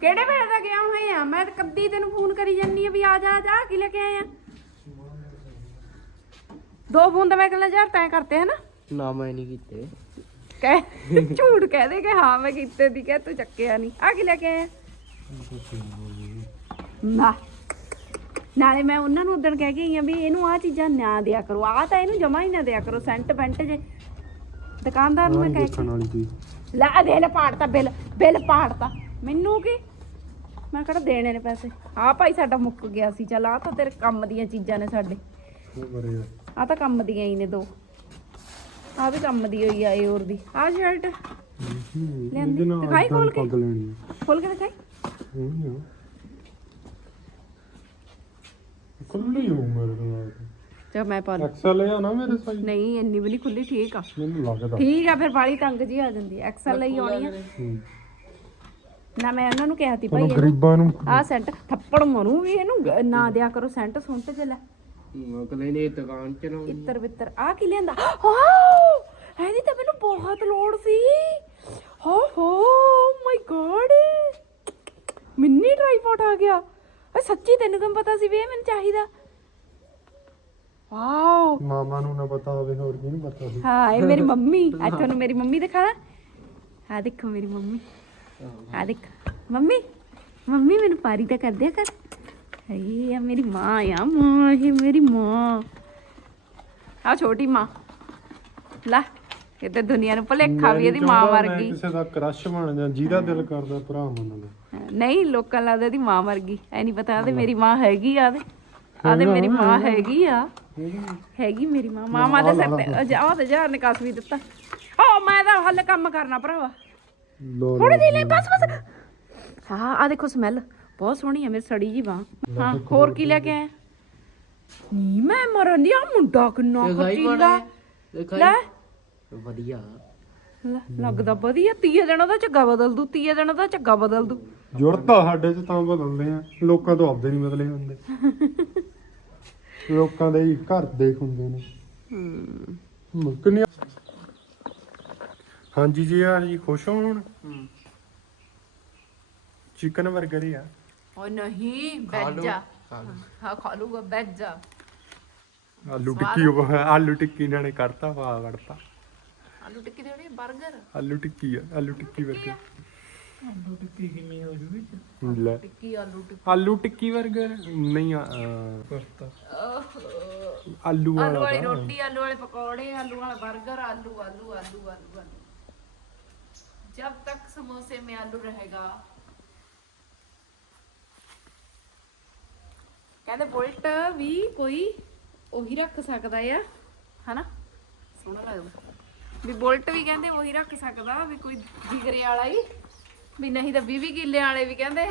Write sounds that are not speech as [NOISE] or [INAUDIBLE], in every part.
ਕਿਹੜੇ ਵੇਲੇ ਦਾ ਗਿਆ ਹੋਏ ਆ? ਮੈਂ ਤਾਂ ਕੱਦੀ ਤੈਨੂੰ ਫੋਨ ਕਰੀ ਜੰਨੀ ਆ ਵੀ ਆ ਜਾ ਆ ਜਾ ਕੀ ਲੈ ਕੇ ਆਏ ਆ ਦੋ ਫੋਨ ਤਾਂ ਮੈਂ ਕਹਿੰਦਾ ਯਾਰ ਤੈਂ ਕਰਤੇ ਹਨਾ? ਨਾ ਮੈਂ ਨਹੀਂ ਕੀਤੇ। ਕਹਿ ਝੂਠ ਕਹਿ ਦੇ ਕਿ ਹਾਂ ਮੈਂ ਕੀਤੇ ਦੀ ਕਹਿ ਤੂੰ ਚੱਕਿਆ ਨਹੀਂ। ਆ ਕੀ ਲੈ ਕੇ ਆਇਆ? ਨਾ। ਨਾਲੇ ਮੈਂ ਉਹਨਾਂ ਨੂੰ ਉਦੋਂ ਕਹਿ ਕੇ ਆਈ ਆ ਵੀ ਇਹਨੂੰ ਆ ਚੀਜ਼ਾਂ ਨਾ ਦਿਆ ਕਰੋ। ਆ ਤਾਂ ਇਹਨੂੰ ਜਮਾ ਹੀ ਨਾ ਦਿਆ ਕਰੋ ਸੈਂਟ ਪੈਂਟ ਜੇ। ਦੁਕਾਨਦਾਰ ਨੂੰ ਮੈਂ ਕਹਿ ਕੇ ਵਾਲੀ ਕੋਈ। ਲੈ ਦੇ ਲੈ ਪਾੜਤਾ ਬਿੱਲ ਬਿੱਲ ਪਾੜਤਾ। ਮੈਨੂੰ ਕੀ? ਮੈਂ ਕਿਹੜਾ ਦੇਣੇ ਨੇ ਪੈਸੇ? ਆ ਭਾਈ ਸਾਡਾ ਮੁੱਕ ਗਿਆ ਸੀ ਚਲ ਆ ਤਾਂ ਤੇਰੇ ਕੰਮ ਦੀਆਂ ਚੀਜ਼ਾਂ ਨੇ ਸਾਡੇ। ਆ ਤਾਂ ਕੰਮ ਦੀਆਂ ਹੀ ਨੇ ਦੋ। ਆ ਵੀ ਕੰਮ ਦੀ ਹੋਈ ਆ ਇਹ ਹੋਰ ਦੀ। ਆ ਸ਼ਰਟ ਦਿਖਾਈ ਖੋਲ ਕੇ। ਖੋਲ ਕੇ ਦਿਖਾਈ? ਖੁੱਲੀ ਹੋ ਮੇਰੇ ਨਾਲ। ਤੇ ਮੈਂ ਪਾ। ਐਕਸਲ ਆ ਨਾ ਮੇਰੇ ਸਾਈਜ਼? ਨਹੀਂ ਇੰਨੀ ਵੀ ਨਹੀਂ ਖੁੱਲੀ ਠੀਕ ਆ। ਮੈਨੂੰ ਲੱਗਦਾ। ਠੀਕ ਆ ਫਿਰ ਵਾਲੀ ਤੰਗ ਜੀ ਆ ਜਾਂਦੀ ਐਕਸਲ ਲਈ ਆਉਣੀ ਆ। ਹੂੰ। ਨਾ ਮੈਂ ਉਹਨਾਂ ਨੂੰ ਕਿਹਾ ਸੀ ਚਲੋ ਭਾਈ ਗਰੀਬਾਂ ਨੂੰ ਆ ਸੈਂਟ ਥੱਪੜ ਮਰੂ ਵੀ ਇਹਨੂੰ ਗ- ਨਾ ਦਿਆ ਕਰੋ ਸੈਂਟ ਸੁੰਟ ਚ ਲੈ। ਅਗਲੇ ਨੇ ਦੁਕਾਨ ਚ ਲਾਉਣੀ ਇੱਤਰ ਬਿੱਤਰ ਆ ਕੀ ਲਿਆਂਦਾ? ਵਾਓ! ਇਹਦੀ ਤਾਂ ਮੈਨੂੰ ਬਹੁਤ ਲੋੜ ਸੀ। ਹੋ ਹੋ ਮਾਈ ਗॉड ਮਿੰਨੀ ਟ੍ਰਾਈਪੋਡ ਆ ਗਿਆ। ਏ ਸੱਚੀ ਤੈਨੂੰ ਕਿਵੇਂ ਪਤਾ ਸੀ ਵੀ ਇਹ ਮੈਨੂੰ ਚਾਹੀਦਾ? ਵਾਓ! ਮਾਮਾ ਨੂੰ ਨਾ ਪਤਾ ਹੋਵੇ ਹੋਰ ਕਿਹਨੂੰ ਪਤਾ ਸੀ। ਹਾਂ ਇਹ ਮੇਰੀ [LAUGHS] ਮੰਮੀ ਅੱਜ ਤੁਹਾਨੂੰ ਮੇਰੀ ਮੰਮੀ ਦਿਖਾ ਆ ਦੇਖੋ ਮੇਰੀ ਮੰਮੀ। ਆ ਦੇਖ। ਮੰਮੀ ਮੰਮੀ ਮੈਨੂੰ ਪਾਰੀ ਤਾਂ ਕਰ ਦਿਆ ਕਰ। ਇਹ ਆ ਮੇਰੀ ਮਾਂ ਆ ਮਾਂ ਇਹ ਮੇਰੀ ਮਾਂ। ਆ ਛੋਟੀ ਮਾਂ। ਲੈ ਕਿਤੇ ਦੁਨੀਆ ਨੂੰ ਭੁਲੇਖਾ ਵੀ ਇਹਦੀ ਮਾਂ ਮੈਂ ਗਈ ਕਿਸੇ ਦਾ ਕ੍ਰਸ਼ ਬਣ ਜਾ ਜਿਹਦਾ ਦਿਲ ਕਰਦਾ ਭਰਾ ਮੰਨ ਲੈ ਨਹੀਂ ਲੋਕਾਂ ਲੱਗਦਾ ਇਹਦੀ ਮਾਂ ਮਰ ਗਈ ਐ ਨਹੀਂ ਪਤਾ ਆਦੇ ਮੇਰੀ ਮਾਂ ਹੈਗੀ ਆ ਆਦੇ। ਆਦੇ ਮੇਰੀ ਮਾਂ ਹੈਗੀ ਆ। ਹੈਗੀ। ਮੇਰੀ ਮਾਂ। ਮਾਮਾ ਦੇ ਸਿਰ ਤੇ ਜਾ ਤੇ ਜਾ ਨਿਕਾਸ ਵੀ ਦਿੱਤਾ। ਓ ਮੈਂ ਤਾਂ ਹੱਲ ਕੰਮ ਕਰਨਾ ਭਰਾਵਾ। ਲੋ ਥੋੜੀ ਜਿਹੀ ਲੈ ਬਸ ਬਸ। ਹਾਂ ਆ ਦੇਖੋ ਸਮੈਲ ਬਹੁਤ ਸੋਹਣੀ ਆ ਮੇਰੀ ਸੜੀ ਜੀ ਬਾਹ। ਹਾਂ ਹੋਰ ਕੀ ਲੈ ਕੇ ਆਇਆ? ਨੀ ਮੈਂ ਮਰਨ ਦੀ ਆ ਮੁੰਡਾ ਕਿੰਨਾ ਖੱਟੀਲਾ ਲੈ। ਵਧੀਆ। ਲੱਗਦਾ ਵਧੀਆ ਤੀਏ ਦਿਨ ਉਹਦਾ ਝੱਗਾ ਬਦਲ ਦੂ ਤੀਏ ਦਿਨ ਉਹਦਾ ਝੱਗਾ ਬਦਲ ਦੂ ਜੁੜਤਾ ਸਾਡੇ ਚ ਤਾਂ ਬਦਲਦੇ ਆ। ਲੋਕਾਂ ਤੋਂ ਆਪਦੇ ਨਹੀਂ ਬਦਲੇ ਹੁੰਦੇ। [LAUGHS] ਲੋਕਾਂ ਦੇ ਹੀ ਘਰ ਦੇਖ ਹੁੰਦੇ ਨੇ। ਮੁੱਕਨੀ ਹਾਂਜੀ ਜੀ ਆ ਜੀ ਖੁਸ਼ ਹੋਣ? ਹੂੰ। ਚਿਕਨ 버ਗਰ ਹੀ ਆ। ਉਹ ਨਹੀਂ ਖਾ ਬੈਠ ਲਓ, ਜਾ। ਖਾ ਲਓ। ਹਾਂ ਖਾ ਲੂਗਾ ਬੈਠ ਜਾ। ਆਲੂ ਟਿੱਕੀ ਉਹ- ਆਲੂ ਟਿੱਕੀ ਇਹਨਾਂ ਨੇ ਕਰਤਾ ਵਾ ਵੜਤਾ ਆਲੂ ਟਿੱਕੀ ਦੇ ਜਿਹੜੇ 버ਗਰ ਆਲੂ ਟਿੱਕੀ ਆ ਆਲੂ ਟਿੱਕੀ 버ਗਰ ਆਲੂ ਟਿੱਕੀ ਕਿੰਨੀ ਹੋ ਜੂਗੀ? ਲੈ। ਟਿੱਕੀ ਆਲੂ ਟਿੱਕੀ। ਆਲੂ ਟਿੱਕੀ 버ਗਰ ਨਹੀਂ ਆ, ਅਹ, ਕਰਤਾ ਆਲੂ ਆਲੂ ਵਾਲਾ ਵਾਲੀ ਵਾ। ਰੋਟੀ ਆਲੂ ਵਾਲੇ ਪਕੌੜੇ ਆਲੂ ਵਾਲਾ 버ਗਰ ਆਲੂ ਆਲੂ ਆਲੂ ਆਲੂ ਆਲੂ। जब तक समोसे में आलू रहेगा ਕਹਿੰਦੇ ਬੁਲਟ ਵੀ ਕੋਈ ਉਹੀ ਰੱਖ ਸਕਦਾ ਆ ਹਨਾ ਸੋਹਣਾ ਲੱਗਦਾ ਵੀ ਬੁਲਟ ਵੀ ਕਹਿੰਦੇ ਉਹੀ ਰੱਖ ਸਕਦਾ ਵੀ ਕੋਈ ਜਿਗਰੇ ਵਾਲਾ ਹੀ ਵੀ ਨਹੀਂ ਤਾਂ 20 ਕਿੱਲੇ ਵਾਲੇ ਵੀ ਕਹਿੰਦੇ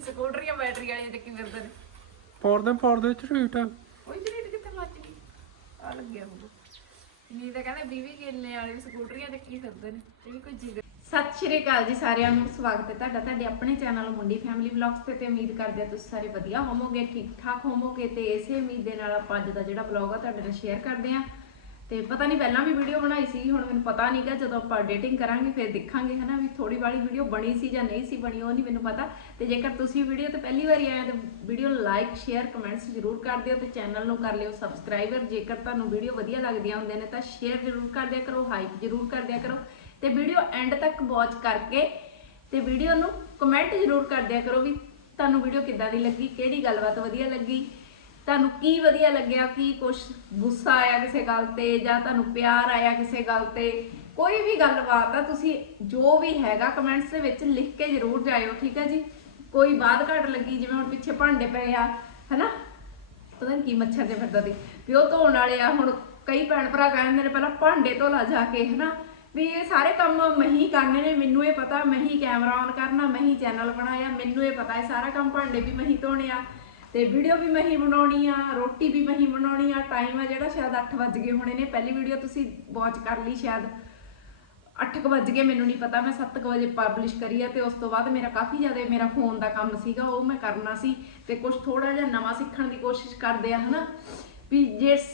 ਸਕੂਟਰੀਆਂ ਬੈਟਰੀ ਵਾਲੀਆਂ ਚੱਕੀ ਫਿਰਦੇ ਨੇ ਫੋੜਦੇ ਫੋੜਦੇ ਝਰੀਟਾ ਕੋਈ ਜਰੀਟ ਕਿੱਥੇ ਮੱਚ ਗਈ ਆ ਲੱਗਿਆ ਹੋਊਗਾ ਨਹੀਂ ਤਾਂ ਕਹਿੰਦੇ 20 ਕਿੱਲੇ ਵਾਲੇ ਵੀ ਸਕੂਟਰੀਆਂ ਚੱਕੀ ਫਿਰਦੇ ਨੇ, ਇਹ ਵੀ ਕੋਈ ਚੀਜ਼ ਸਤਿ ਸ਼੍ਰੀ ਅਕਾਲ ਜੀ ਸਾਰਿਆਂ ਨੂੰ, ਸਵਾਗਤ ਹੈ ਤੁਹਾਡਾ, ਤੁਹਾਡੇ ਆਪਣੇ ਚੈਨਲ ਮੁੰਡੀ ਫੈਮਿਲੀ ਵਲੌਗਸ ਤੇ ਤੇ ਉਮੀਦ ਕਰਦੇ ਆ ਤੁਸੀਂ ਸਾਰੇ ਵਧੀਆ ਹੋਵੋਗੇ ਠੀਕ ਠਾਕ ਹੋਵੋਗੇ ਤੇ ਇਸੇ ਉਮੀਦ ਦੇ ਨਾਲ ਆਪਾਂ ਅੱਜ ਦਾ ਜਿਹੜਾ ਵਲੌਗ ਆ, ਤੁਹਾਡੇ ਨਾਲ ਸ਼ੇਅਰ ਕਰਦੇ ਆ ਤੇ ਪਤਾ ਨਹੀਂ ਪਹਿਲਾਂ ਵੀ ਵੀਡੀਓ ਬਣਾਈ ਸੀ, ਹੁਣ ਮੈਨੂੰ ਪਤਾ ਨਹੀਂਗਾ ਜਦੋਂ ਆਪਾਂ ਐਡੀਟਿੰਗ ਕਰਾਂਗੇ, ਫਿਰ ਦੇਖਾਂਗੇ, ਹਨਾ, ਵੀ ਥੋੜੀ ਵਾਲੀ ਵੀਡੀਓ ਬਣੀ ਸੀ ਜਾਂ ਨਹੀਂ ਸੀ ਬਣੀ, ਉਹ ਨਹੀਂ ਮੈਨੂੰ ਪਤਾ। ਤੇ ਜੇਕਰ ਤੁਸੀਂ ਵੀਡੀਓ ਤੇ ਪਹਿਲੀ ਵਾਰੀ ਆਏ ਤਾਂ ਵੀਡੀਓ ਲਾਈਕ ਸ਼ੇਅਰ ਕਮੈਂਟਸ ਜ਼ਰੂਰ ਕਰ ਦਿਓ ਤੇ ਚੈਨਲ ਨੂੰ ਕਰ ਲਿਓ ਸਬਸਕ੍ਰਾਈਬਰ ਜੇਕਰ ਤੁਹਾਨੂੰ ਵੀਡੀਓ ਵਧੀਆ ਲੱਗਦੀਆਂ ਹੁੰਦੀਆਂ ਨੇ, ਤਾਂ ਸ਼ੇਅਰ ਜ਼ਰੂਰ ਕਰ ਦਿਆ ਕਰੋ ਹਾਈਪ ਜ਼ਰੂਰ ਕਰ ਦਿਆ ਕਰੋ। ਤੇ ਵੀਡੀਓ ਐਂਡ ਤੱਕ ਵਾਚ ਕਰਕੇ ਤੇ ਵੀਡੀਓ ਨੂੰ ਕਮੈਂਟ ਜ਼ਰੂਰ ਕਰ ਦਿਆ ਕਰੋ ਵੀ ਤੁਹਾਨੂੰ ਵੀਡੀਓ ਕਿੱਦਾਂ ਦੀ ਲੱਗੀ, ਕਿਹੜੀ ਗੱਲਬਾਤ ਵਧੀਆ ਲੱਗੀ। ਤੁਹਾਨੂੰ ਕੀ ਵਧੀਆ ਲੱਗਿਆ, ਕੀ ਕੁਛ ਗੁੱਸਾ ਆਇਆ ਕਿਸੇ ਗੱਲ ਤੇ ਜਾਂ ਤੁਹਾਨੂੰ ਪਿਆਰ ਆਇਆ ਕਿਸੇ ਗੱਲ ਤੇ? ਕੋਈ ਵੀ ਗੱਲਬਾਤ ਆ, ਤੁਸੀਂ ਜੋ ਵੀ ਹੈਗਾ ਕਮੈਂਟਸ ਦੇ ਵਿੱਚ ਲਿਖ ਕੇ ਜ਼ਰੂਰ ਜਾਇਓ, ਠੀਕ ਹੈ ਜੀ? ਕੋਈ ਬਾਤ ਘਟ ਲੱਗੀ, ਜਿਵੇਂ ਹੁਣ ਪਿੱਛੇ ਭਾਂਡੇ ਪਏ ਆ, ਹਨਾ? ਪਤਾ ਨਹੀਂ ਕੀ ਮੱਛਰ ਦੇ ਫਿਰਦਾ ਦੀ ਵੀ ਉਹ ਧੋਣ ਵਾਲੇ ਆ, ਹੁਣ ਕਈ ਭੈਣ ਭਰਾ ਕਹਿੰਦੇ ਨੇ ਪਹਿਲਾਂ ਭਾਂਡੇ ਧੋ ਲਾ ਜਾ ਕੇ, ਹਨਾ? ਵੀ ਇਹ ਸਾਰੇ ਕੰਮ ਮੈਂ ਹੀ ਕਰਨੇ ਨੇ, ਮੈਨੂੰ ਇਹ ਪਤਾ, ਮੈਂ ਹੀ ਕੈਮਰਾ ਔਨ ਕਰਨਾ, ਮੈਂ ਹੀ ਚੈਨਲ ਬਣਾਇਆ, ਮੈਨੂੰ ਇਹ ਪਤਾ, ਇਹ ਸਾਰਾ ਕੰਮ ਭਾਂਡੇ ਵੀ ਮੈਂ ਹੀ ਧੋਣੇ ਆ। ਤੇ ਵੀਡੀਓ ਵੀ ਮੈਂ ਹੀ ਬਣਾਉਣੀ ਆ, ਰੋਟੀ ਵੀ ਮੈਂ ਹੀ ਬਣਾਉਣੀ ਆ। ਟਾਈਮ ਆ ਜਿਹੜਾ ਸ਼ਾਇਦ 8 ਵੱਜ ਗਏ ਹੋਣੇ ਨੇ। ਪਹਿਲੀ ਵੀਡੀਓ ਤੁਸੀਂ ਵਾਚ ਕਰ ਲਈ ਸ਼ਾਇਦ। 8 ਵੱਜ ਗਏ, ਮੈਨੂੰ ਨਹੀਂ ਪਤਾ। ਮੈਂ 7 ਵਜੇ ਪਬਲਿਸ਼ ਕਰੀ ਆ ਤੇ ਉਸ ਤੋਂ ਬਾਅਦ ਮੇਰਾ ਕਾਫੀ ਜ਼ਿਆਦਾ ਮੇਰਾ ਫੋਨ ਦਾ ਕੰਮ ਸੀਗਾ, ਉਹ ਮੈਂ ਕਰਨਾ ਸੀ। ਤੇ ਕੁਝ ਥੋੜਾ ਜਿਹਾ ਨਵਾਂ ਸਿੱਖਣ ਦੀ ਕੋਸ਼ਿਸ਼ ਕਰਦੇ ਆ, ਹਨਾ? ਵੀ ਜਿਸ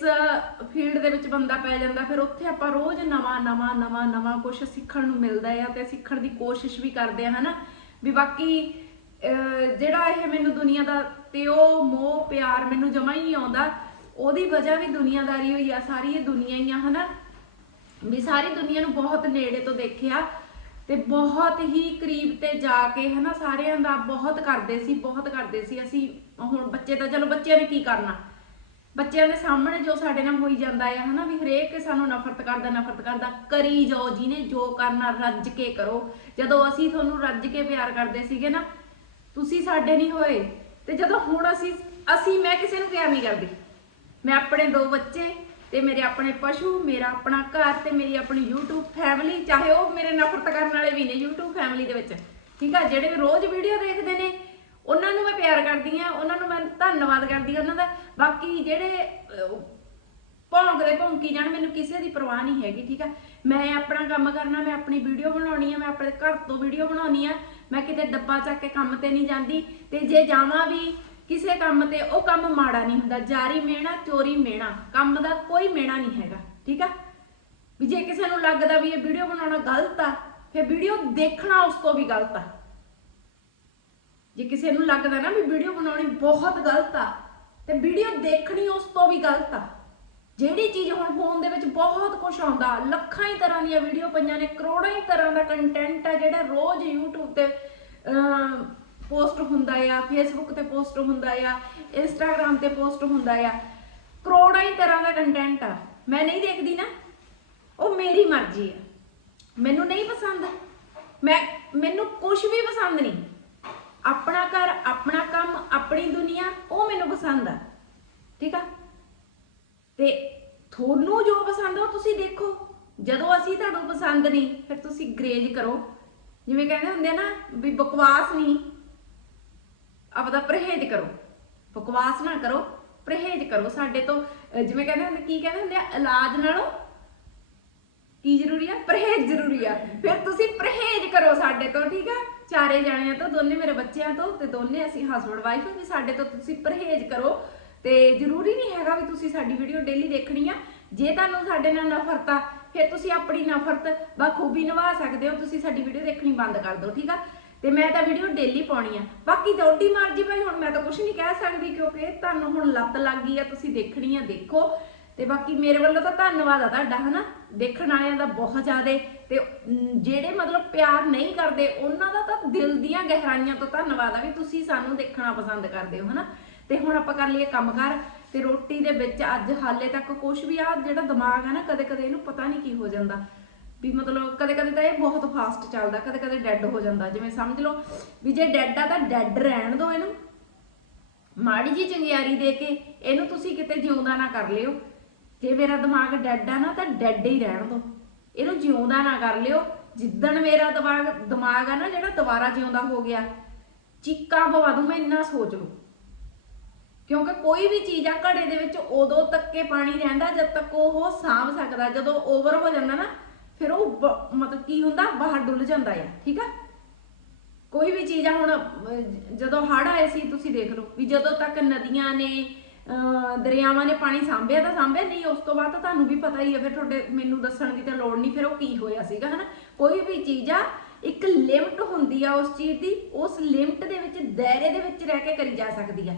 ਫੀਲਡ ਦੇ ਵਿੱਚ ਬੰਦਾ ਪੈ ਜਾਂਦਾ, ਫਿਰ ਉੱਥੇ ਆਪਾਂ ਰੋਜ਼ ਨਵਾਂ ਨਵਾਂ ਨਵਾਂ ਨਵਾਂ ਕੁਝ ਸਿੱਖਣ ਨੂੰ ਮਿਲਦਾ ਆ ਤੇ ਸਿੱਖਣ ਦੀ ਕੋਸ਼ਿਸ਼ ਵੀ ਕਰਦੇ ਆ, ਹਨਾ? ਵੀ ਬਾਕੀ ਜਿਹੜਾ ਇਹ ਮੈਨੂੰ ਦੁਨੀਆ ਦਾ ਤੇ ਉਹ ਮੋਹ, ਪਿਆਰ ਮੈਨੂੰ ਜਮਾ ਹੀ ਨਹੀਂ ਆਉਂਦਾ। ਉਹਦੀ ਵਜ੍ਹਾ ਵੀ ਦੁਨੀਆਦਾਰੀ ਹੋਈ ਆ, ਸਾਰੀ ਇਹ ਦੁਨੀਆ ਹੀ ਆ, ਹਨਾ? ਵੀ ਸਾਰੀ ਦੁਨੀਆ ਨੂੰ ਬਹੁਤ ਨੇੜੇ ਤੋਂ ਦੇਖਿਆ ਤੇ ਬਹੁਤ ਹੀ ਕਰੀਬ ਤੇ ਜਾ ਕੇ, ਹਨਾ, ਸਾਰਿਆਂ ਦਾ ਬਹੁਤ ਕਰਦੇ ਸੀ, ਬਹੁਤ ਕਰਦੇ ਸੀ। ਅਸੀਂ ਹੁਣ ਬੱਚੇ ਤਾਂ ਚਲੋ ਬੱਚਿਆਂ ਨੇ ਕੀ ਕਰਨਾ? ਬੱਚਿਆਂ ਦੇ ਸਾਹਮਣੇ ਜੋ ਸਾਡੇ ਨਾਲ ਹੋਈ ਜਾਂਦਾ ਹੈ ਹਨਾ, ਵੀ ਹਰੇਕ ਸਾਨੂੰ ਨਫ਼ਰਤ ਕਰਦਾ ਨਫ਼ਰਤ ਕਰਦਾ, ਕਰੀ ਜਾਓ ਜਿਹਨੇ ਜੋ ਕਰਨਾ, ਰੱਜ ਕੇ ਕਰੋ। ਜਦੋਂ ਅਸੀਂ ਤੁਹਾਨੂੰ ਰੱਜ ਕੇ ਪਿਆਰ ਕਰਦੇ ਸੀਗੇ ਨਾ, ਤੁਸੀਂ ਸਾਡੇ ਨਹੀਂ ਹੋਏ। ਤੇ ਜਦੋਂ ਹੁਣ ਅਸੀਂ ਅਸੀਂ, ਮੈਂ ਕਿਸੇ ਨੂੰ ਪਿਆਰ ਨਹੀਂ ਕਰਦੀ। ਮੈਂ ਆਪਣੇ ਦੋ ਬੱਚੇ, ਤੇ ਮੇਰੇ ਆਪਣੇ ਪਸ਼ੂ, ਮੇਰਾ ਆਪਣਾ ਘਰ, ਤੇ ਮੇਰੀ ਆਪਣੀ YouTube ਫੈਮਿਲੀ ਚਾਹੇ ਉਹ ਮੇਰੇ ਨਫ਼ਰਤ ਕਰਨ ਵਾਲੇ ਵੀ ਨੇ YouTube ਫੈਮਿਲੀ ਦੇ ਵਿੱਚ। ਠੀਕ ਆ, ਜਿਹੜੇ ਰੋਜ਼ ਵੀਡੀਓ ਦੇਖਦੇ ਨੇ, ਉਹਨਾਂ ਨੂੰ ਮੈਂ ਪਿਆਰ ਕਰਦੀ ਆ, ਉਹਨਾਂ ਨੂੰ ਮੈਂ ਧੰਨਵਾਦ ਕਰਦੀ ਆ, ਉਹਨਾਂ ਦਾ। ਬਾਕੀ ਜਿਹੜੇ ਭੌਂਕਦੇ ਭੌਂਕੀ ਜਾਣ, ਮੈਨੂੰ ਕਿਸੇ ਦੀ ਪਰਵਾਹ ਨਹੀਂ ਹੈਗੀ, ਠੀਕ ਆ। ਮੈਂ ਆਪਣਾ ਕੰਮ ਕਰਨਾ, ਮੈਂ ਆਪਣੀ ਵੀਡੀਓ ਬਣਾਉਣੀ ਆ, ਮੈਂ ਆਪਣੇ ਘਰ ਤੋਂ ਵੀਡੀਓ ਬਣਾਉਣੀ ਆ ਮੈਂ ਕਿਤੇ ਡੱਬਾ ਚੱਕ ਕੇ ਕੰਮ ਤੇ ਨਹੀਂ ਜਾਂਦੀ ਤੇ ਜੇ ਜਾਵਾਂ ਵੀ ਕਿਸੇ ਕੰਮ ਤੇ, ਉਹ ਕੰਮ ਮਾੜਾ ਨਹੀਂ ਹੁੰਦਾ। ਜਾਰੀ ਮੇਣਾ ਚੋਰੀ ਮੇਣਾ ਕੰਮ ਦਾ ਕੋਈ ਮੇਣਾ ਨਹੀਂ ਹੈਗਾ, ਠੀਕ ਆ? ਵੀ ਜੇ ਕਿਸੇ ਨੂੰ ਲੱਗਦਾ ਵੀ ਇਹ ਵੀਡੀਓ ਬਣਾਉਣਾ ਗਲਤ ਆ, ਫਿਰ ਵੀਡੀਓ ਦੇਖਣਾ ਉਸ ਤੋਂ ਵੀ ਗਲਤ ਆ। ਜੇ ਕਿਸੇ ਨੂੰ ਲੱਗਦਾ ਨਾ ਵੀ ਵੀਡੀਓ ਬਣਾਉਣੀ ਬਹੁਤ ਗਲਤ ਆ, ਤੇ ਵੀਡੀਓ ਦੇਖਣੀ ਉਸ ਤੋਂ ਵੀ ਗਲਤ ਆ। ਜਿਹੜੀ ਚੀਜ਼ ਹੁਣ ਫੋਨ ਦੇ ਵਿੱਚ ਬਹੁਤ ਕੁਝ ਆਉਂਦਾ, ਲੱਖਾਂ ਹੀ ਤਰ੍ਹਾਂ ਦੀਆਂ ਵੀਡੀਓ ਪਈਆਂ ਨੇ, ਕਰੋੜਾਂ ਹੀ ਤਰ੍ਹਾਂ ਦਾ ਕੰਟੈਂਟ ਆ ਜਿਹੜਾ ਰੋਜ਼ YouTube ਤੇ ਪੋਸਟ ਹੁੰਦਾ ਆ, Facebook ਤੇ ਪੋਸਟ ਹੁੰਦਾ ਆ, Instagram ਤੇ ਪੋਸਟ ਹੁੰਦਾ ਆ, ਕਰੋੜਾਂ ਹੀ ਤਰ੍ਹਾਂ ਦਾ ਕੰਟੈਂਟ ਆ। ਮੈਂ ਨਹੀਂ ਦੇਖਦੀ ਨਾ, ਉਹ ਮੇਰੀ ਮਰਜ਼ੀ ਆ। ਮੈਨੂੰ ਨਹੀਂ ਪਸੰਦ। ਮੈਂ, ਮੈਨੂੰ ਕੁਝ ਵੀ ਪਸੰਦ ਨਹੀਂ। ਆਪਣਾ ਘਰ, ਆਪਣਾ ਕੰਮ, ਆਪਣੀ ਦੁਨੀਆ, ਉਹ ਮੈਨੂੰ ਪਸੰਦ ਆ। ਠੀਕ ਆ? ਤੇ ਤੁਹਾਨੂੰ ਜੋ ਪਸੰਦ ਆ ਉਹ ਤੁਸੀਂ ਦੇਖੋ। ਜਦੋਂ ਅਸੀਂ ਤੁਹਾਨੂੰ ਪਸੰਦ ਨਹੀਂ, ਫਿਰ ਤੁਸੀਂ ਗਰੇਜ ਕਰੋ। ਜਿਵੇਂ ਕਹਿੰਦੇ ਹੁੰਦੇ ਆ ਨਾ ਵੀ ਬਕਵਾਸ ਨਹੀਂ, ਆਪਦਾ ਪਰਹੇਜ਼ ਕਰੋ। ਬਕਵਾਸ ਨਾ ਕਰੋ, ਪਰਹੇਜ਼ ਕਰੋ ਸਾਡੇ ਤੋਂ। ਜਿਵੇਂ ਕਹਿੰਦੇ ਹੁੰਦੇ, ਕੀ ਕਹਿੰਦੇ ਹੁੰਦੇ ਆ? ਇਲਾਜ ਨਾਲੋਂ ਕੀ ਜ਼ਰੂਰੀ ਆ? ਪਰਹੇਜ਼ ਜ਼ਰੂਰੀ ਆ। ਫਿਰ ਤੁਸੀਂ ਪਰਹੇਜ਼ ਕਰੋ ਸਾਡੇ ਤੋਂ, ਠੀਕ ਆ? ਚਾਰੇ ਜਾਣਿਆਂ ਤੋਂ, ਦੋਨੇ ਮੇਰੇ ਬੱਚਿਆਂ ਤੋਂ ਤੇ ਦੋਨੇ ਅਸੀਂ ਹਸਬੰਡ ਵਾਈਫ ਵੀ ਸਾਡੇ ਤੋਂ ਤੁਸੀਂ ਪਰਹੇਜ਼ ਕਰੋ। ਤੇ ਜ਼ਰੂਰੀ ਨਹੀਂ ਹੈਗਾ ਵੀ ਤੁਸੀਂ ਸਾਡੀ ਵੀਡੀਓ ਡੇਲੀ ਦੇਖਣੀ ਆ। ਜੇ ਤੁਹਾਨੂੰ ਸਾਡੇ ਨਾਲ ਨਫ਼ਰਤ ਆ, ਫਿਰ ਤੁਸੀਂ ਆਪਣੀ ਨਫ਼ਰਤ ਬਖੂਬੀ ਨਿਭਾ ਸਕਦੇ ਹੋ। ਤੁਸੀਂ ਸਾਡੀ ਵੀਡੀਓ ਦੇਖਣੀ ਬੰਦ ਕਰ ਦਿਓ, ਠੀਕ ਆ? ਤੇ ਮੈਂ ਤਾਂ ਵੀਡੀਓ ਡੇਲੀ ਪਾਉਣੀ ਆ। ਬਾਕੀ ਤੁਹਾਡੀ ਮਰਜ਼ੀ ਭਾਈ, ਹੁਣ ਮੈਂ ਤਾਂ ਕੁਝ ਨਹੀਂ ਕਹਿ ਸਕਦੀ ਕਿਉਂਕਿ ਤੁਹਾਨੂੰ ਹੁਣ ਲੱਤ ਲੱਗ ਗਈ ਆ, ਤੁਸੀਂ ਦੇਖਣੀ ਆ, ਦੇਖੋ। ਤੇ ਬਾਕੀ ਮੇਰੇ ਵੱਲੋਂ ਤਾਂ ਧੰਨਵਾਦ ਆ ਤੁਹਾਡਾ, ਹਨਾ? ਦੇਖਣ ਵਾਲਿਆਂ ਦਾ ਬਹੁਤ ਜ਼ਿਆਦਾ ਤੇ ਜਿਹੜੇ ਮਤਲਬ ਪਿਆਰ ਨਹੀਂ ਕਰਦੇ, ਉਹਨਾਂ ਦਾ ਤਾਂ ਦਿਲ ਦੀਆਂ ਗਹਿਰਾਈਆਂ ਤੋਂ ਧੰਨਵਾਦ ਆ ਵੀ ਤੁਸੀਂ ਸਾਨੂੰ ਦੇਖਣਾ ਪਸੰਦ ਕਰਦੇ ਹੋ, ਹਨਾ? ਤੇ ਹੁਣ ਆਪਾਂ ਕਰ ਲਈਏ ਕੰਮਕਾਰ, ਤੇ ਰੋਟੀ ਦੇ ਵਿੱਚ ਅੱਜ ਹਾਲੇ ਤੱਕ ਕੁਝ ਵੀ ਆ, ਜਿਹੜਾ ਦਿਮਾਗ ਆ ਨਾ ਕਦੇ ਕਦੇ ਇਹਨੂੰ ਪਤਾ ਨਹੀਂ ਕੀ ਹੋ ਜਾਂਦਾ। ਵੀ ਮਤਲਬ ਕਦੇ ਕਦੇ ਤਾਂ ਇਹ ਬਹੁਤ ਫਾਸਟ ਚੱਲਦਾ ਕਦੇ ਕਦੇ ਡੈੱਡ ਹੋ ਜਾਂਦਾ। ਜਿਵੇਂ ਸਮਝ ਲਓ ਵੀ ਜੇ ਡੈੱਡ ਆ ਤਾਂ ਡੈੱਡ ਰਹਿਣ ਦਿਓ ਇਹਨੂੰ। ਮਾੜੀ ਜੀ ਚੰਗਿਆਰੀ ਦੇ ਕੇ ਇਹਨੂੰ ਤੁਸੀਂ ਕਿਤੇ ਜਿਉਂਦਾ ਨਾ ਕਰ ਲਿਓ। ਜੇ ਮੇਰਾ ਦਿਮਾਗ ਡੈਡ ਆ ਨਾ, ਤਾਂ ਡੈਡ ਹੀ ਰਹਿਣ ਦੋ ਇਹਨੂੰ ਜਿਉਂਦਾ ਨਾ ਕਰ ਲਿਓ। ਜਿੱਦਣ ਮੇਰਾ ਦਿਮਾਗ ਦਿਮਾਗ ਆ ਨਾ, ਜਿਹੜਾ ਦੁਬਾਰਾ ਜਿਉਂਦਾ ਹੋ ਗਿਆ, ਚੀਕਾਂ ਪਵਾ ਦੂੰ ਮੈਂ, ਇੰਨਾ ਸੋਚ ਲੂ ਕਿਉਂਕਿ ਕੋਈ ਵੀ ਚੀਜ਼ ਆ ਘੜੇ ਦੇ ਵਿੱਚ ਉਦੋਂ ਤੱਕ ਕੇ ਪਾਣੀ ਰਹਿੰਦਾ ਜਦ ਤੱਕ ਉਹ ਸਾਂਭ ਸਕਦਾ। ਜਦੋਂ ਓਵਰ ਹੋ ਜਾਂਦਾ ਨਾ ਫਿਰ ਉਹ ਮਤਲਬ ਕੀ ਹੁੰਦਾ? ਬਾਹਰ ਡੁੱਲ ਜਾਂਦਾ ਆ ਠੀਕ ਆ? ਕੋਈ ਵੀ ਚੀਜ਼ ਆ ਹੁਣ ਜਦੋਂ ਹੜ੍ਹ ਆਏ ਸੀ ਤੁਸੀਂ ਦੇਖ ਲਓ ਵੀ ਜਦੋਂ ਤੱਕ ਨਦੀਆਂ ਨੇ ਅਹ, ਦਰਿਆਵਾਂ ਨੇ ਪਾਣੀ ਸਾਂਭਿਆ ਤਾਂ ਸਾਂਭਿਆ ਨਹੀਂ ਉਸ ਤੋਂ ਬਾਅਦ ਤਾਂ ਤੁਹਾਨੂੰ ਵੀ ਪਤਾ ਹੀ ਹੈ ਫਿਰ ਤੁਹਾਡੇ ਮੈਨੂੰ ਦੱਸਣ ਦੀ ਤਾਂ ਲੋੜ ਨਹੀਂ ਫਿਰ ਉਹ ਕੀ ਹੋਇਆ ਸੀਗਾ ਹਨਾ? ਕੋਈ ਵੀ ਚੀਜ਼ ਆ ਇੱਕ ਲਿਮਟ ਹੁੰਦੀ ਆ ਉਸ ਚੀਜ਼ ਦੀ ਉਸ ਲਿਮਟ ਦੇ ਵਿੱਚ ਦਾਇਰੇ ਦੇ ਵਿੱਚ ਰਹਿ ਕੇ ਕਰੀ ਜਾ ਸਕਦੀ ਆ।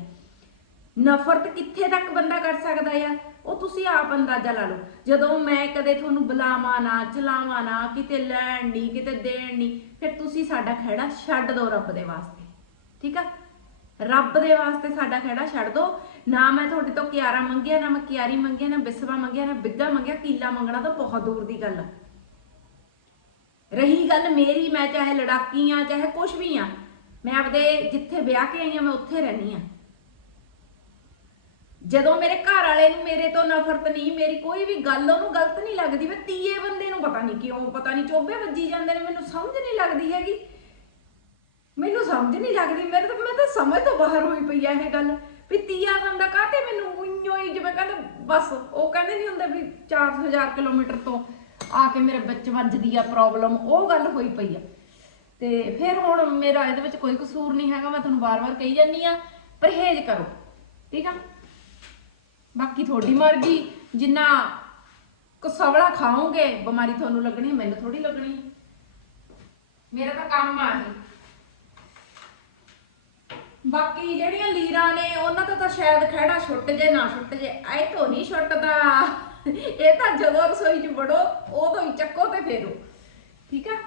ਨਫ਼ਰਤ ਕਿੱਥੇ ਤੱਕ ਬੰਦਾ ਕਰ ਸਕਦਾ ਆ ਉਹ ਤੁਸੀਂ ਆਪ ਅੰਦਾਜ਼ਾ ਲਾ ਲਓ। ਜਦੋਂ ਮੈਂ ਕਦੇ ਤੁਹਾਨੂੰ ਬੁਲਾਵਾਂ ਨਾ, ਚਲਾਵਾਂ ਨਾ, ਕਿਤੇ ਲੈਣ ਨਹੀਂ ਕਿਤੇ ਦੇਣ ਨਹੀਂ ਫਿਰ ਤੁਸੀਂ ਸਾਡਾ ਖਹਿੜਾ ਛੱਡ ਦਿਓ ਰੱਬ ਦੇ ਵਾਸਤੇ। ਠੀਕ ਆ? ਰੱਬ ਦੇ ਵਾਸਤੇ ਸਾਡਾ ਖਹਿੜਾ ਛੱਡ ਦਿਓ ਨਾ ਮੈਂ ਤੁਹਾਡੇ ਤੋਂ ਕਿਆਰਾ ਮੰਗਿਆ, ਨਾ ਮੈਂ ਕਿਆਰੀ ਮੰਗਿਆ, ਨਾ ਬਿਸਵਾ ਮੰਗਿਆ, ਨਾ ਬਿੱਗਾ ਮੰਗਿਆ, ਕੀਲਾ ਮੰਗਣਾ ਤਾਂ ਬਹੁਤ ਦੂਰ ਦੀ ਗੱਲ ਆ। ਰਹੀ ਗੱਲ ਮੇਰੀ, ਮੈਂ ਚਾਹੇ ਲੜਾਕੀ ਆ ਚਾਹੇ ਕੁਝ ਵੀ ਆ, ਮੈਂ ਆਪਦੇ ਜਿੱਥੇ ਵਿਆਹ ਕੇ ਆਈ ਆ, ਮੈਂ ਉੱਥੇ ਰਹਿਣੀ ਆ। ਜਦੋਂ ਮੇਰੇ ਘਰ ਵਾਲੇ ਨੂੰ ਮੇਰੇ ਤੋਂ ਨਫ਼ਰਤ ਨਹੀਂ, ਮੇਰੀ ਕੋਈ ਵੀ ਗੱਲ, ਉਹਨੂੰ ਗਲਤ ਨਹੀਂ ਲੱਗਦੀ, ਮੈਂ ਤੀਏ ਬੰਦੇ ਨੂੰ ਪਤਾ ਨਹੀਂ ਕਿਉਂ, ਪਤਾ ਨਹੀਂ ਚੋਬੇ ਵੱਜੀ ਜਾਂਦੇ ਨੇ, ਮੈਨੂੰ ਸਮਝ ਨਹੀਂ ਲੱਗਦੀ ਹੈਗੀ। ਮੈਨੂੰ ਸਮਝ ਨਹੀਂ ਲੱਗਦੀ, ਮੇਰੇ ਤਾਂ ਮੈਂ ਤਾਂ ਸਮਝ ਤੋਂ ਬਾਹਰ ਹੋਈ ਪਈ ਆ ਇਹ ਗੱਲ, ਵੀ ਤੀਆ ਬੰਦਾ ਕਾਹਤੇ ਮੈਨੂੰ ਉਈਓ ਹੀ ਜਿਵੇਂ ਕਹਿੰਦੇ, ਬਸ, ਉਹ ਕਹਿੰਦੇ ਨਹੀਂ ਹੁੰਦੇ ਵੀ 4000 ਕਿਲੋਮੀਟਰ ਤੋਂ ਆ ਕੇ ਮੇਰੇ ਵਿੱਚ ਵੱਜਦੀ ਆ ਪ੍ਰੋਬਲਮ ਉਹ ਗੱਲ ਹੋਈ ਪਈ ਆ। ਤੇ ਫਿਰ ਹੁਣ ਮੇਰਾ ਇਹਦੇ ਵਿੱਚ ਕੋਈ ਕਸੂਰ ਨਹੀਂ ਹੈਗਾ, ਮੈਂ ਤੁਹਾਨੂੰ ਵਾਰ-ਵਾਰ ਕਹੀ ਜਾਂਦੀ ਆ, ਪਰਹੇਜ਼ ਕਰੋ, ਠੀਕ ਆ? ਬਾਕੀ ਤੁਹਾਡੀ ਮਰਜ਼ੀ, ਜਿੰਨਾ ਕਸਵਲਾ ਖਾਓਗੇ, ਬਿਮਾਰੀ ਤੁਹਾਨੂੰ ਲੱਗਣੀ, ਮੈਨੂੰ ਥੋੜੀ ਲੱਗਣੀ। ਮੇਰਾ ਤਾਂ ਕੰਮ ਆ ਇਹ। ਬਾਕੀ ਜਿਹੜੀਆਂ ਲੀਰਾਂ ਨੇ, ਉਹਨਾਂ ਤੋਂ ਤਾਂ ਸ਼ਾਇਦ ਖਹਿੜਾ ਛੁੱਟ ਜੇ, ਨਾ ਛੁੱਟ ਜੇ ਇਹ ਤੋਂ ਨਹੀਂ ਛੁੱਟਦਾ। ਇਹ ਤਾਂ ਜਦੋਂ ਰਸੋਈ 'ਚ ਵੜੋ, ਉਦੋਂ ਹੀ ਚੱਕੋ ਤੇ ਫੇਰੋ। ਠੀਕ ਆ?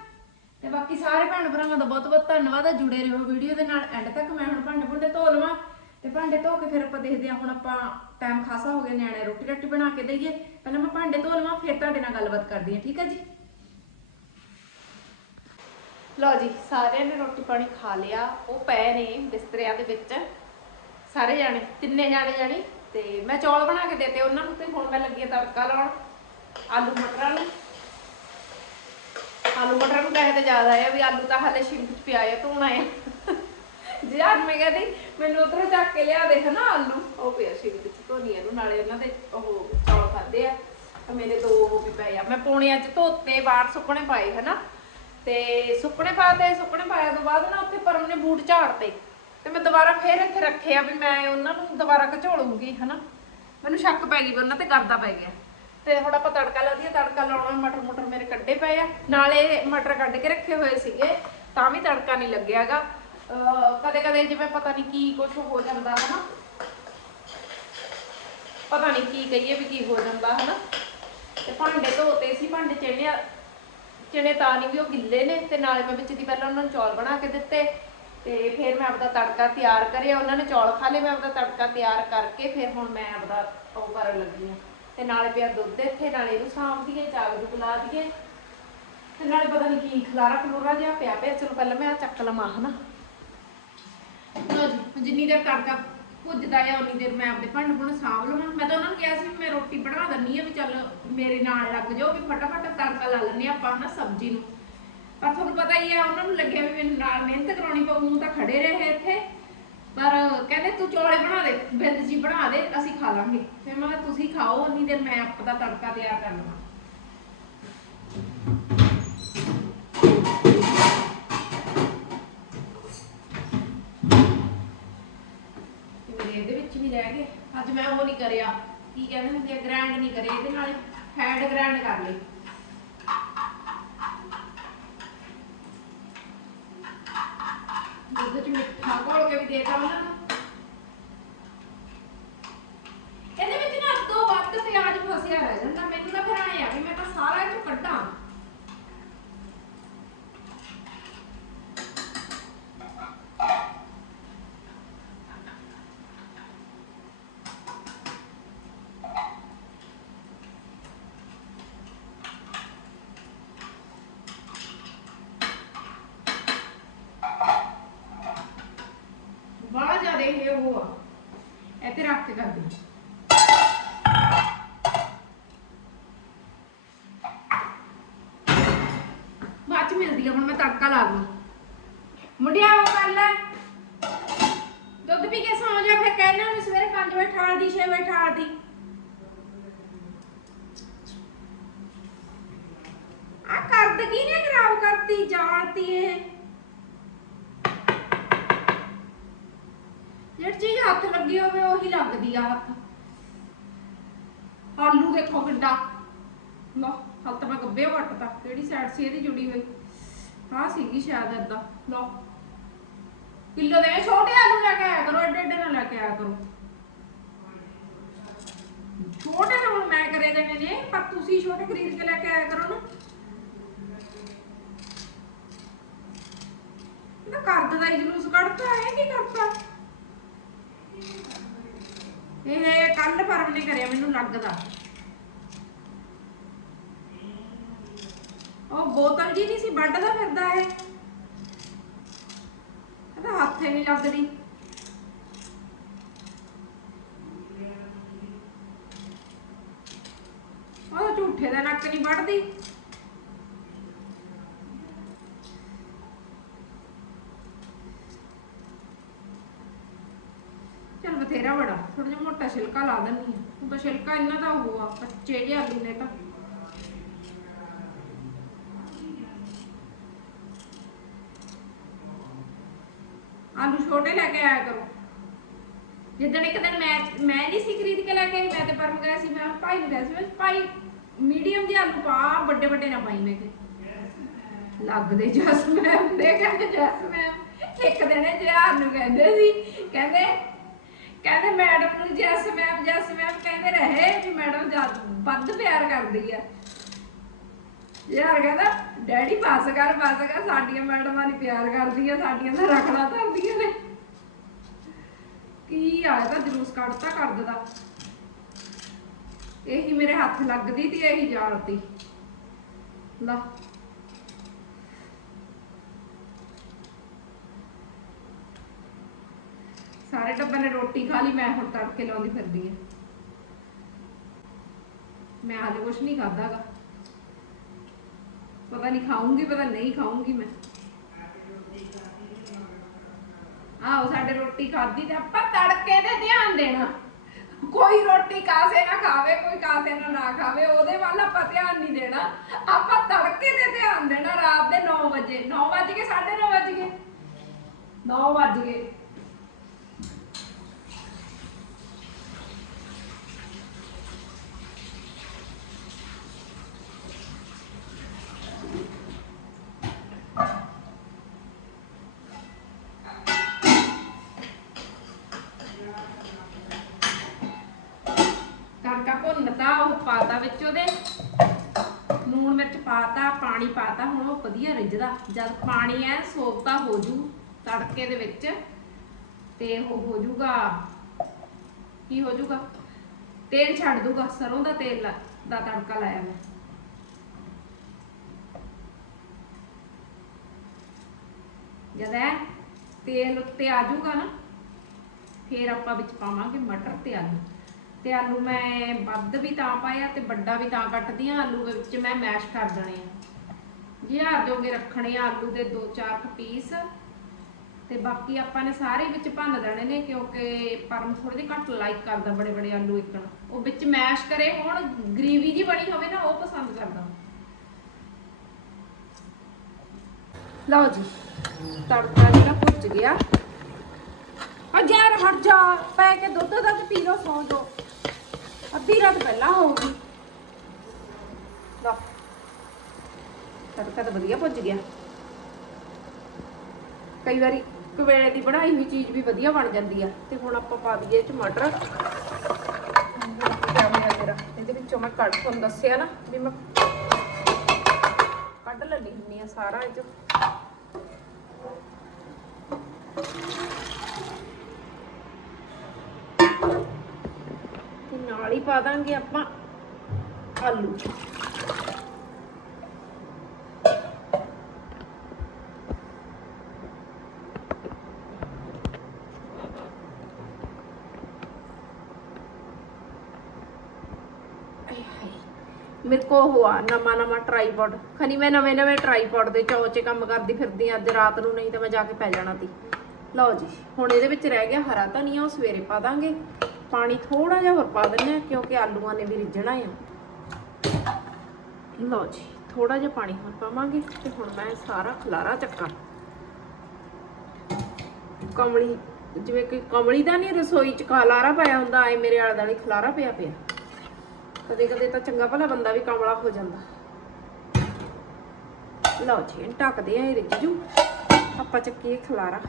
ਤੇ ਬਾਕੀ ਸਾਰੇ ਭੈਣ ਭਰਾਵਾਂ ਦਾ ਬਹੁਤ ਬਹੁਤ ਧੰਨਵਾਦ ਆ। ਜੁੜੇ ਰਹੋ ਵੀਡੀਓ ਦੇ ਨਾਲ। ਐਂਡ ਤੱਕ ਮੈਂ ਹੁਣ ਭਾਂਡੇ ਭੁੰਡੇ ਧੋ ਲਵਾਂ। ਤੇ ਭਾਂਡੇ ਧੋ ਕੇ ਫਿਰ ਆਪਾਂ ਦੇਖਦੇ ਹਾਂ, ਹੁਣ ਆਪਾਂ ਟਾਈਮ ਖਾਸਾ ਹੋ ਗਿਆ ਨਿਆਣੇ ਰੋਟੀ ਰੱਟੀ ਬਣਾ ਕੇ ਦਈਏ, ਪਹਿਲਾਂ ਮੈਂ ਭਾਂਡੇ ਧੋ ਲਵਾਂ, ਫਿਰ ਤੁਹਾਡੇ ਨਾਲ ਗੱਲਬਾਤ ਕਰਦੀ ਹਾਂ, ਠੀਕ ਆ ਜੀ? ਲਓ ਜੀ, ਸਾਰਿਆਂ ਨੇ ਰੋਟੀ ਪਾਣੀ ਖਾ ਲਿਆ, ਉਹ ਪਏ ਨੇ ਬਿਸਤਰਿਆਂ ਦੇ ਵਿੱਚ, ਸਾਰੇ ਜਾਣੇ, ਤਿੰਨੇ ਜਾਣੇ ਜਾਣੀ, ਤੇ ਮੈਂ ਚੌਲ ਬਣਾ ਕੇ ਦੇਤੇ ਉਹਨਾਂ ਨੂੰ ਤੇ ਹੁਣ ਮੈਂ ਲੱਗੀ ਆ ਤੜਕਾ ਲਾਉਣ, ਆਲੂ ਮਟਰਾਂ ਨੂੰ ਆਲੂ ਮਟਰਾਂ ਨੂੰ ਕਹੇ ਤੇ ਜ਼ਿਆਦਾ ਆ, ਵੀ ਆਲੂ ਤਾਂ ਹਲੇ ਸ਼ਿੰਕ ਚ ਪਿਆ ਆ, ਧੋਣਾ ਆ। ਯਾਰ ਮੈਂ ਕਹਿੰਦੀ, ਮੈਨੂੰ ਉਧਰੋਂ ਚੱਕ ਕੇ ਲਿਆ ਦੇ ਹਨਾ ਆਲੂ, ਉਹ ਪਿਆ ਸ਼ਿੰਕ ਚ ਧੋਣੀ ਇਹਨੂੰ ਨਾਲੇ ਉਹਨਾਂ ਦੇ ਉਹ ਚੌਲ ਖਾਦੇ ਆ, ਤੇ ਮੇਰੇ ਦੋ ਉਹ ਵੀ ਪਏ ਆ। ਮੈਂ ਪੌਣੇ ਅੱਜ ਧੋਤੇ, ਬਾਹਰ ਸੁੱਕਣੇ ਪਾਏ ਹਨਾ। ਤੇ ਸੁੱਕਣੇ ਪਾਤੇ, ਸੁੱਕਣੇ ਪਾਇਆ ਤੋਂ ਬਾਅਦ ਨਾ ਉੱਥੇ ਪਰਮ ਨੇ ਬੂਟ ਝਾੜਤੇ। ਤੇ ਮੈਂ ਦੁਬਾਰਾ ਫੇਰ ਇੱਥੇ ਆ ਵੀ ਮੈਂ ਉਹਨਾਂ ਨੂੰ ਦੁਬਾਰਾ ਘਚੋਲੂੰਗੀ ਹਨਾ। ਮੈਨੂੰ ਸ਼ੱਕ ਪੈ ਗਈ ਉਹਨਾਂ ਤੇ ਕਰਦਾ ਪੈ ਗਿਆ। ਤੇ ਹੁਣ ਆਪਾਂ ਤੜਕਾ ਲਾ ਦਈਏ ਤੜਕਾ ਲਾਉਣਾ ਮਟਰ ਮੁਟਰ ਮੇਰੇ ਕੱਢੇ ਪਏ ਆ। ਨਾਲੇ ਮਟਰ ਕੱਢ ਕੇ ਰੱਖੇ ਹੋਏ ਸੀਗੇ, ਤਾਂ ਵੀ ਤੜਕਾ ਨਹੀਂ ਲੱਗਿਆਗਾ। ਕਦੇ ਕਦੇ ਜਿਵੇਂ ਪਤਾ ਨਹੀਂ ਕੀ ਕੁਝ ਹੋ ਜਾਂਦਾ, ਹਨਾ? ਪਤਾ ਨਹੀਂ ਕੀ ਕਹੀਏ ਵੀ ਕੀ ਹੋ ਜਾਂਦਾ, ਹਨਾ? ਤੇ ਭਾਂਡੇ ਧੋਤੇ ਸੀ, ਭਾਂਡੇ ਚੇਣੇ ਚਣੇ ਤਾਂ ਨਹੀਂ ਵੀ ਉਹ ਗਿੱਲੇ ਨੇ, ਤੇ ਨਾਲੇ ਮੈਂ ਵਿੱਚ ਦੀ ਪਹਿਲਾਂ ਉਹਨਾਂ ਨੂੰ ਚੌਲ ਬਣਾ ਕੇ ਦਿੱਤੇ, ਤੇ ਫਿਰ ਮੈਂ ਆਪਦਾ ਤੜਕਾ ਤਿਆਰ ਕਰਿਆ, ਉਹਨਾਂ ਨੇ ਚੌਲ ਖਾ ਲਏ, ਮੈਂ ਆਪਦਾ ਤੜਕਾ ਤਿਆਰ ਕਰਕੇ ਫਿਰ ਹੁਣ ਮੈਂ ਆਪਦਾ ਉਹ ਕਰਨ ਲੱਗੀ ਹਾਂ। ਤੇ ਨਾਲੇ ਪਿਆ ਦੁੱਧ ਇੱਥੇ, ਨਾਲੇ ਇਹਨੂੰ ਸਾਂਭ ਦਈਏ ਚਾਗ ਨੂੰ ਬੁਲਾ ਦਈਏ, ਤੇ ਨਾਲੇ ਪਤਾ ਨਹੀਂ ਕੀ ਖਲਾਰਾ ਖਲੂਰਾ ਜਿਹਾ ਪਿਆ ਪਿਆ, ਚਲੋ ਪਹਿਲਾਂ ਮੈਂ ਆ ਚੱਕ ਲਵਾਂ, ਹਨਾ? ਲਓ ਜੀ ਜਿੰਨੀ ਦੇਰ ਤੜਕਾ ਭੁੱਜਦਾ ਆ, ਉਨੀ ਦੇਰ ਮੈਂ ਆਪਣੇ ਭਾਂਡੇ ਭੁੰਡੇ ਸਾਂਭ ਲਵਾਂ। ਮੈਂ ਤਾਂ ਉਹਨਾਂ ਨੂੰ ਕਿਹਾ ਸੀ ਵੀ ਮੈਂ ਰੋਟੀ ਬਣਾ ਦਿੰਨੀ ਆ ਵੀ ਚੱਲ ਮੇਰੇ ਨਾਲ ਲੱਗ ਜਾਓ, ਵੀ ਫਟਾਫਟ ਤੜਕਾ ਲਾ ਲੈਣੇ ਆਪਾਂ ਨਾ ਸਬਜ਼ੀ ਨੂੰ। ਪਰ ਤੁਹਾਨੂੰ ਪਤਾ ਹੀ ਆ, ਉਹਨਾਂ ਨੂੰ ਲੱਗਿਆ ਵੀ ਮੈਨੂੰ ਨਾਲ ਮਿਹਨਤ ਕਰਾਉਣੀ ਪਊ ਊਂ ਤਾਂ ਖੜੇ ਰਹੇ ਇੱਥੇ। ਪਰ ਕਹਿੰਦੇ ਤੂੰ ਚੌਲੇ ਬਣਾ ਦੇ, ਬਿੰਦ ਜੀ ਬਣਾ ਦੇ, ਅਸੀਂ ਖਾ ਲਾਂਗੇ। ਫਿਰ ਮੈਂ ਕਿਹਾ, ਤੁਸੀਂ ਖਾਓ, ਉਨੀ ਦੇਰ ਮੈਂ ਆਪਦਾ ਤੜਕਾ ਤਿਆਰ ਕਰ ਲਵਾਂ ਤੇ ਮੇਰੇ ਇਹਦੇ ਵਿੱਚ ਵੀ ਰਹਿ ਗਏ। ਅੱਜ ਮੈਂ ਉਹ ਨਹੀਂ ਕਰਿਆ। ਕੀ ਕਹਿੰਦੇ ਹੁੰਦੇ ਆ ਗ੍ਰੈਂਡ ਨਹੀਂ ਕਰੇ ਇਹਦੇ ਨਾਲ। ਹੈਂਡ ਗ੍ਰਾਈਂਡ ਕਰ ਲਈ ਦੁੱਧ ਚ ਮਿੱਠਾ ਘੋਲ ਕੇ ਵੀ ਦੇਤਾ ਉਹਨਾਂ ਨੂੰ ਇਹਦੇ ਵਿੱਚ ਨਾ ਦੋ ਵੱਧ ਪਿਆਜ਼ ਫਸਿਆ ਰਹਿ ਜਾਂਦਾ ਮੈਨੂੰ ਤਾਂ ਫਿਰ ਆਏ ਆ ਵੀ ਮੈਂ ਤਾਂ ਸਾਰਾ ਇਹ ਚੋਂ ਕੱਢਾਂ ਬੜਾ ਜ਼ਿਆਦਾ ਇਹ ਉਹ ਆ ਇੱਥੇ ਰੱਖ ਕੇ ਕਰ ਦੇ ਬਾਅਦ ਚ ਮਿਲਦੀ ਆ ਹੁਣ ਮੈਂ ਤੜਕਾ ਲਾ ਦੂੰ ਮੁੰਡਿਆ ਉਹ ਕਰ ਲੈ ਦੁੱਧ ਪੀ ਕੇ ਸੌਂ ਜਾ ਫਿਰ ਕਹਿਣਾ ਉਹਨੂੰ ਸਵੇਰੇ 5 ਵਜੇ ਠਾਲ ਦੀ 6 ਵਜੇ ਠਾਲ ਦੀ ਆ ਕਰਦ ਕੀ ਨੇ ਖਰਾਬ ਕਰਤੀ ਜਾਣਤੀ ਇਹ ਜਿਹੜੀ ਚੀਜ਼ ਹੱਥ ਲੱਗੇ ਹੋਵੇ ਉਹੀ ਲੱਗਦੀ ਆ ਹੱਥ। ਆਲੂ ਦੇਖੋ ਕਿੱਡਾ। ਲੋ ਹੱਥ ਮੈਂ ਗੱਬੇ ਵੱਟਤਾ ਕਿਹੜੀ ਸਾਈਡ ਸੀ ਇਹਦੀ ਜੁੜੀ ਹੋਈ। ਹਾਂ ਸੀਗੀ ਸ਼ਾਇਦ ਏਦਾਂ। ਲੋ ਕਿਲੋ ਦੇ ਛੋਟੇ ਆਲੂ ਲੈ ਕੇ ਆਇਆ ਕਰੋ ਏਡੇ ਏਡੇ ਨਾ ਲੈ ਕੇ ਆਇਆ ਕਰੋ। ਛੋਟੇ ਨਾ ਹੁਣ ਮੈਂ ਕਰੇ ਦੇਣੇ ਨੇ, ਪਰ ਤੁਸੀਂ ਛੋਟੇ ਖਰੀਦ ਕੇ ਲੈ ਕੇ ਆਇਆ ਕਰੋ ਨਾ। ਇਹਦਾ ਕਰਦ ਦਾ ਹੀ ਜਲੂਸ ਕੱਢਤਾ ਹੈ ਕੀ ਕਰਤਾ? ਇਹ ਕੱਲ ਪਰਮ ਨੇ ਕਰਿਆ, ਮੈਨੂੰ ਲੱਗਦਾ। ਉਹ ਬੋਤਲ ਜੀ ਨਹੀਂ ਸੀ, ਵੱਢਦਾ ਫਿਰਦਾ ਇਹ। ਇਹਦਾ ਹੱਥ ਹੀ ਨਹੀਂ ਲੱਗਦੀ। ਉਹ ਝੂਠੇ ਦਾ ਨੱਕ ਨਹੀਂ ਵੱਢਦੀ ਚਲ ਬਥੇਰਾ ਬੜਾ ਥੋੜਾ ਜਿਹਾ ਮੋਟਾ ਛਿਲਕਾ ਲਾ ਦਿੰਨੀ ਆ ਉਹ ਤਾਂ ਛਿਲਕਾ ਇਹਨਾਂ ਦਾ ਉਹ ਆ, ਕੱਚੇ ਜਿਹੇ ਆਲੂ ਨੇ ਤਾਂ। ਆਲੂ ਛੋਟੇ ਲੈ ਕੇ ਆਇਆ ਕਰੋ। ਜਿੱਦਣ ਇੱਕ ਦਿਨ ਮੈਂ ਮੈਂ ਨਹੀਂ ਸੀ ਖਰੀਦ ਕੇ ਲੈ ਕੇ ਆਈ, ਮੈਂ ਤੇ ਪਰਮ ਗਿਆ ਸੀ, ਮੈਂ ਭਾਈ ਨੂੰ ਕਿਹਾ ਸੀ, ਮੈਂ ਭਾਈ ਮੀਡੀਅਮ ਦੇ ਆਲੂ ਪਾ, ਵੱਡੇ ਵੱਡੇ ਨਾ ਪਾਈ ਮੈਂ ਕਿ ਲੱਗਦੇ ਜਸ ਮੈਂ ਦੇ ਕਹਿੰਦੇ, ਜਸ ਮੈਂ ਇੱਕ ਦਿਨ ਇਹ ਜਹਾਰ ਨੂੰ ਕਹਿੰਦੇ ਸੀ, ਕਹਿੰਦੇ ਕਹਿੰਦੇ ਮੈਡਮ ਨੂੰ ਜੈਸ ਮੈਮ ਜੈਸ ਮੈਮ ਕਹਿੰਦੇ ਰਹੇ ਵੀ ਮੈਡਮ ਜਦ ਵੱਧ ਪਿਆਰ ਕਰਦੀ ਆ। ਯਾਰ ਕਹਿੰਦਾ ਡੈਡੀ ਬਸ ਕਰ ਬਸ ਕਰ, ਸਾਡੀਆਂ ਮੈਡਮਾਂ ਨਹੀਂ ਪਿਆਰ ਕਰਦੀਆਂ, ਸਾਡੀਆਂ ਤਾਂ ਰਖੜਾ ਧਰਦੀਆਂ ਨੇ। ਕੀ ਆ, ਇਹ ਤਾਂ ਜਲੂਸ ਕੱਢਤਾ ਕਰਦ ਦਾ ਇਹੀ ਮੇਰੇ ਹੱਥ ਲੱਗਦੀ ਤੇ ਇਹੀ ਜਾਣਦੀ। ਲਾ। ਸਾਰੇ ਟੱਬਰ ਨੇ ਰੋਟੀ ਖਾ ਲਈ, ਮੈਂ ਹੁਣ ਤੜਕੇ ਲਾਉਂਦੀ ਫਿਰਦੀ ਆ ਮੈਂ ਹਾਲੇ ਕੁਛ ਨਹੀਂ ਖਾਦਾਗਾ ਪਤਾ ਨਹੀਂ ਖਾਊਂਗੀ, ਪਤਾ ਨਹੀਂ ਖਾਊਂਗੀ ਮੈਂ। ਆਹੋ, ਸਾਡੇ ਰੋਟੀ ਖਾਦੀ ਤੇ ਆਪਾਂ ਤੜਕੇ ਤੇ ਧਿਆਨ ਦੇਣਾ। ਕੋਈ ਰੋਟੀ ਕਾਸੇ ਨਾ ਖਾਵੇ, ਕੋਈ ਕਾਸੇ ਨਾ ਨਾ ਖਾਵੇ, ਉਹਦੇ ਵੱਲ ਆਪਾਂ ਧਿਆਨ ਨਹੀਂ ਦੇਣਾ। ਆਪਾਂ ਤੜਕੇ ਤੇ ਧਿਆਨ ਦੇਣਾ, ਰਾਤ ਦੇ 9 ਵਜੇ। 9 ਵਜ ਕੇ 9:30 ਵਜ ਗਏ। 9 ਵਜ ਲੂਣ ਪਾਤਾ, ਪਾਣੀ ਪਾਤਾ, ਹੁਣ ਉਹ ਵਧੀਆ ਰਿੱਝਦਾ। ਜਦ ਪਾਣੀ ਐ ਸੋਖਤਾ ਹੋ ਜੂ ਤੜਕੇ ਦੇ ਵਿੱਚ, ਤੇ ਉਹ ਹੋ ਜੂਗਾ ਕੀ ਹੋ ਜੂਗਾ ਤੇਲ ਛੱਡ ਦੂਗਾ, ਸਰੋਂ ਦਾ ਤੇਲ ਦਾ ਤੜਕਾ ਲਾਇਆ ਮੈਂ। ਜਦ ਐ ਤੇਲ ਉੱਤੇ ਆ ਜਾਊਗਾ ਨਾ, ਫੇਰ ਆਪਾਂ ਵਿੱਚ ਪਾਵਾਂਗੇ ਮਟਰ ਤੇ ਆਲੂ। ਤੇ ਆਲੂ ਮੈਂ ਵੱਧ ਵੀ ਤਾਂ ਪਾਇਆ ਤੇ ਵੱਡਾ ਵੀ ਤਾਂ ਕੱਟਦੀ ਆ ਆਲੂ ਦੇ ਵਿੱਚ ਮੈਂ ਮੈਸ਼ ਕਰ ਦੇਣੇ ਆ। ਜਿਹਾਰ ਜੋਗੇ ਰੱਖਣੇ ਆ ਆਲੂ ਦੇ 2-4 ਪੀਸ ਤੇ ਬਾਕੀ ਆਪਾਂ ਨੇ ਸਾਰੇ ਵਿੱਚ ਭੰਨ ਦੇਣੇ ਨੇ ਕਿਉਂਕਿ ਪਰਮ ਥੋੜੇ ਜਿਹੇ ਘੱਟ ਲਾਈਕ ਕਰਦਾ ਬੜੇ ਬੜੇ ਆਲੂ ਇੱਕਣ ਉਹ ਵਿੱਚ ਮੈਸ਼ ਕਰੇ, ਹੁਣ ਗ੍ਰੇਵੀ ਜੀ ਬਣੀ ਹੋਵੇ ਨਾ, ਉਹ ਪਸੰਦ ਕਰਦਾ। ਲਓ ਜੀ, ਤੜਕਾ ਜਿਹੜਾ ਭੁੱਜ ਗਿਆ। ਆ ਯਾਰ ਹਟ ਜਾ, ਪੈ ਕੇ ਦੁੱਧ ਦਾ ਪੀ ਲੋ ਸੌਂ ਦੋ ਅੱਧੀ ਰਾਤ ਪਹਿਲਾਂ ਹੋਊਗੀ। ਲਓ ਤੜਕਾ ਤਾਂ ਵਧੀਆ ਭੁੱਜ ਗਿਆ। ਕਈ ਵਾਰੀ ਕਵੇਲੇ ਦੀ ਬਣਾਈ ਹੋਈ ਚੀਜ਼ ਵੀ ਵਧੀਆ ਬਣ ਜਾਂਦੀ ਆ। ਤੇ ਹੁਣ ਆਪਾਂ ਪਾ ਦਈਏ ਟਮਾਟਰ। ਇਹਦੇ ਵਿੱਚੋਂ ਮੈਂ ਕੱਢ, ਤੁਹਾਨੂੰ ਦੱਸਿਆ ਨਾ ਵੀ ਮੈਂ ਕੱਢ ਲੈਣੀ ਹੁੰਨੀ ਆ ਸਾਰਾ ਇਹ ਚੋਂ। ਹੀ ਪਾ ਦਾਂਗੇ ਆਪਾਂ, ਆਲੂ। ਮੇਰੇ ਕੋ ਹੋਆ ਨਵਾਂ ਨਵਾਂ ਟਰਾਈਪੋਡ ਖਨੀ ਮੈਂ ਨਵੇਂ ਨਵੇਂ ਟਰਾਈਪੋਡ ਦੇ ਚੌ ਚ ਕੰਮ ਕਰਦੀ ਫਿਰਦੀ ਅੱਜ ਰਾਤ ਨੂੰ ਨਹੀਂ ਤਾਂ ਮੈਂ ਜਾ ਕੇ ਪੈ ਜਾਣਾ ਤੀ। ਲਓ ਜੀ, ਹੁਣ ਇਹਦੇ ਵਿੱਚ ਰਹਿ ਗਿਆ ਹਰਾ ਧਨੀਆ, ਉਹ ਸਵੇਰੇ ਪਾ ਦਾਂਗੇ। ਪਾਣੀ ਥੋੜਾ ਜਿਹਾ ਹੋਰ ਪਾ ਦਿੰਨੇ ਆ ਕਿਉਂਕਿ ਆਲੂਆਂ ਨੇ ਵੀ ਰਿੱਝਣਾ ਆ। ਲਓ ਜੀ ਥੋੜਾ ਜਿਹਾ ਪਾਣੀ ਹੋਰ ਪਾਵਾਂਗੇ ਤੇ ਹੁਣ ਮੈਂ ਸਾਰਾ ਖਲਾਰਾ ਚੱਕਾਂ। ਕਮਲੀ, ਜਿਵੇਂ ਕਿ ਕਮਲੀ ਦਾ ਨਹੀਂ ਰਸੋਈ ਚ ਖਲਾਰਾ ਪਾਇਆ ਹੁੰਦਾ ਐ ਮੇਰੇ ਆਲੇ ਦੁਆਲੇ ਖਲਾਰਾ ਪਿਆ ਪਿਆ। ਕਦੇ ਕਦੇ ਤਾਂ ਚੰਗਾ ਭਲਾ ਬੰਦਾ ਵੀ ਕਮਲਾ ਹੋ ਜਾਂਦਾ। ਲਓ ਜੀ ਢੱਕਦੇ ਆ ਇਹ ਰਿੱਝ ਜੂ। ਆਪਾਂ ਚੱਕੀਏ ਖਲਾਰਾ।